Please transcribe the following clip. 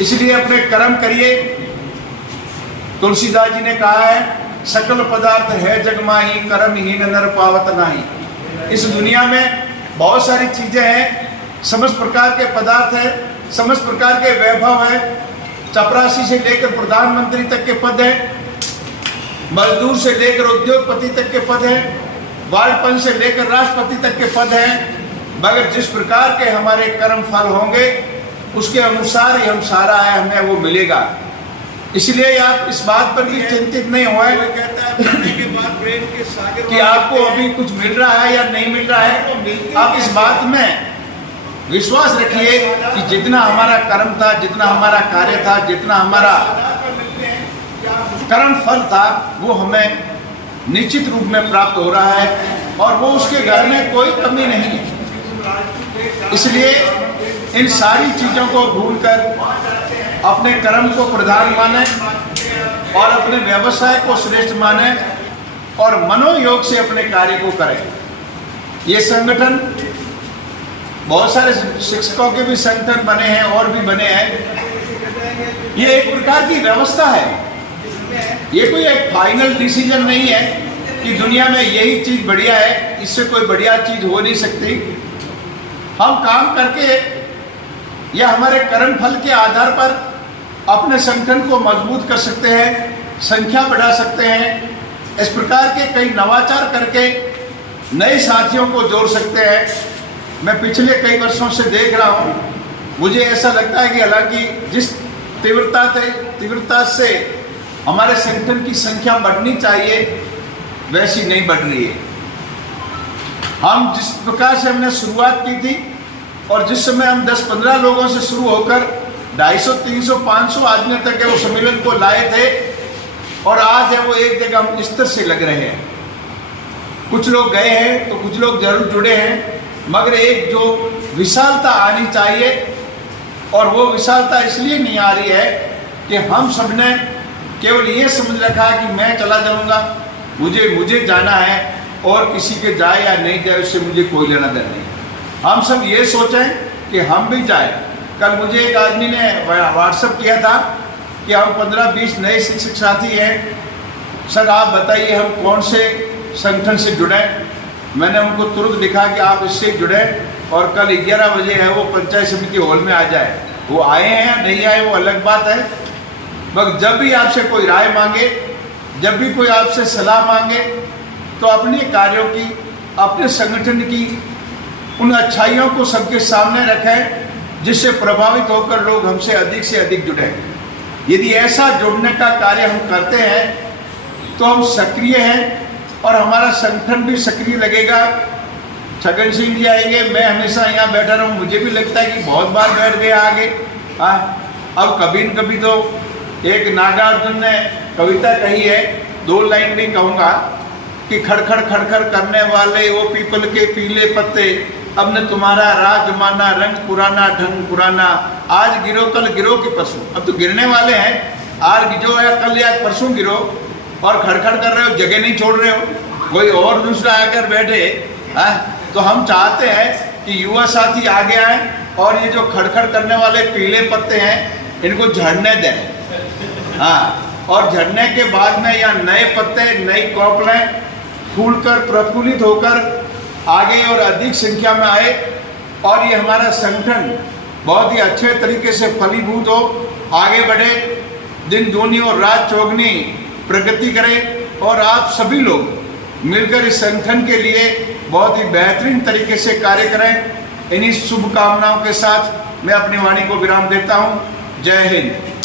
इसलिए अपने कर्म करिए। तुलसीदास जी ने कहा है, सकल पदार्थ है जग माही, कर्महीन नर पावत नाही। इस दुनिया में बहुत सारी चीजें हैं, समस्त प्रकार के पदार्थ है, समस्त प्रकार के वैभव है। चपरासी से लेकर प्रधानमंत्री तक के पद हैं, मजदूर से लेकर उद्योगपति तक के पद हैं, वार्डपंच से लेकर राष्ट्रपति तक के पद हैं। मगर जिस प्रकार के हमारे कर्म फल होंगे उसके अनुसार ही हम सारा है हमें वो मिलेगा। इसलिए आप इस बात पर भी चिंतित नहीं हुए कि आपको अभी कुछ मिल रहा है या नहीं मिल रहा है। आप इस बात में विश्वास रखिए कि जितना हमारा कर्म था, जितना हमारा कार्य था, जितना हमारा कर्म फल था वो हमें निश्चित रूप में प्राप्त हो रहा है और वो उसके घर में कोई कमी नहीं है। इसलिए इन सारी चीज़ों को भूलकर अपने कर्म को प्रधान माने और अपने व्यवसाय को श्रेष्ठ माने और मनोयोग से अपने कार्य को करें। ये संगठन, बहुत सारे शिक्षकों के भी संगठन बने हैं और भी बने हैं। ये एक प्रकार की व्यवस्था है, ये कोई एक फाइनल डिसीजन नहीं है कि दुनिया में यही चीज बढ़िया है, इससे कोई बढ़िया चीज हो नहीं सकती। हम काम करके या हमारे कर्म फल के आधार पर अपने संगठन को मजबूत कर सकते हैं, संख्या बढ़ा सकते हैं, इस प्रकार के कई नवाचार करके नए साथियों को जोड़ सकते हैं। मैं पिछले कई वर्षों से देख रहा हूँ, मुझे ऐसा लगता है कि हालांकि जिस तीव्रता से हमारे संगठन की संख्या बढ़नी चाहिए वैसी नहीं बढ़ रही है। हम जिस प्रकार से हमने शुरुआत की थी और जिस समय हम 10-15 लोगों से शुरू होकर 250, 300, 500 आदमी तक के वो सम्मेलन को लाए थे और आज है वो एक जगह हम स्तर से लग रहे हैं। कुछ लोग गए हैं तो कुछ लोग जरूर जुड़े हैं, मगर एक जो विशालता आनी चाहिए और वो विशालता इसलिए नहीं आ रही है कि हम सबने केवल ये समझ रखा कि मैं चला जाऊंगा, मुझे जाना है और किसी के जाए या नहीं जाए उससे मुझे कोई लेना देना नहीं। हम सब ये सोचें कि हम भी जाए। कल मुझे एक आदमी ने व्हाट्सएप किया था कि हम 15-20 नए शिक्षक साथी हैं, सर आप बताइए हम कौन से संगठन से जुड़े। मैंने उनको तुरंत लिखा कि आप इससे जुड़े और कल 11 बजे है वो पंचायत समिति हॉल में आ जाए। वो आए हैं या नहीं आए वो अलग बात है, मगर जब भी आपसे कोई राय मांगे, जब भी कोई आपसे सलाह मांगे तो अपने कार्यों की, अपने संगठन की उन अच्छाइयों को सबके सामने रखें जिससे प्रभावित होकर लोग हमसे अधिक जुड़ें। यदि ऐसा जुड़ने का कार्य हम करते हैं तो हम सक्रिय हैं और हमारा संगठन भी सक्रिय लगेगा। छगन सिंह जी आएंगे, मैं हमेशा यहाँ बैठा रहूँ, मुझे भी लगता है कि बहुत बार बैठ गया आगे। अब कभी न कभी तो एक नागार्जुन ने कविता कही है, 2 लाइन नहीं कहूँगा, कि खड़खड़ खड़खड़ करने वाले वो पीपल के पीले पत्ते, अब न तुम्हारा राज माना, रंग पुराना ढंग पुराना, आज गिरो कल गिरो कि परसों। अब तो गिरने वाले हैं, आज गिरो या कल या परसों गिरो और खड़खड़ कर रहे हो, जगह नहीं छोड़ रहे हो, कोई और दूसरा आकर बैठे। तो हम चाहते हैं कि युवा साथी आगे आए और ये जो खड़खड़ करने वाले पीले पत्ते हैं इनको झड़ने दें। और झड़ने के बाद में या नए पत्ते, नई कौपलें फूलकर प्रफुल्लित होकर आगे और अधिक संख्या में आए और ये हमारा संगठन बहुत ही अच्छे तरीके से फलीभूत हो, आगे बढ़े, दिन दूनी और रात चौगनी प्रगति करे और आप सभी लोग मिलकर इस संगठन के लिए बहुत ही बेहतरीन तरीके से कार्य करें। इन्हीं शुभकामनाओं के साथ मैं अपनी वाणी को विराम देता हूँ। जय हिंद।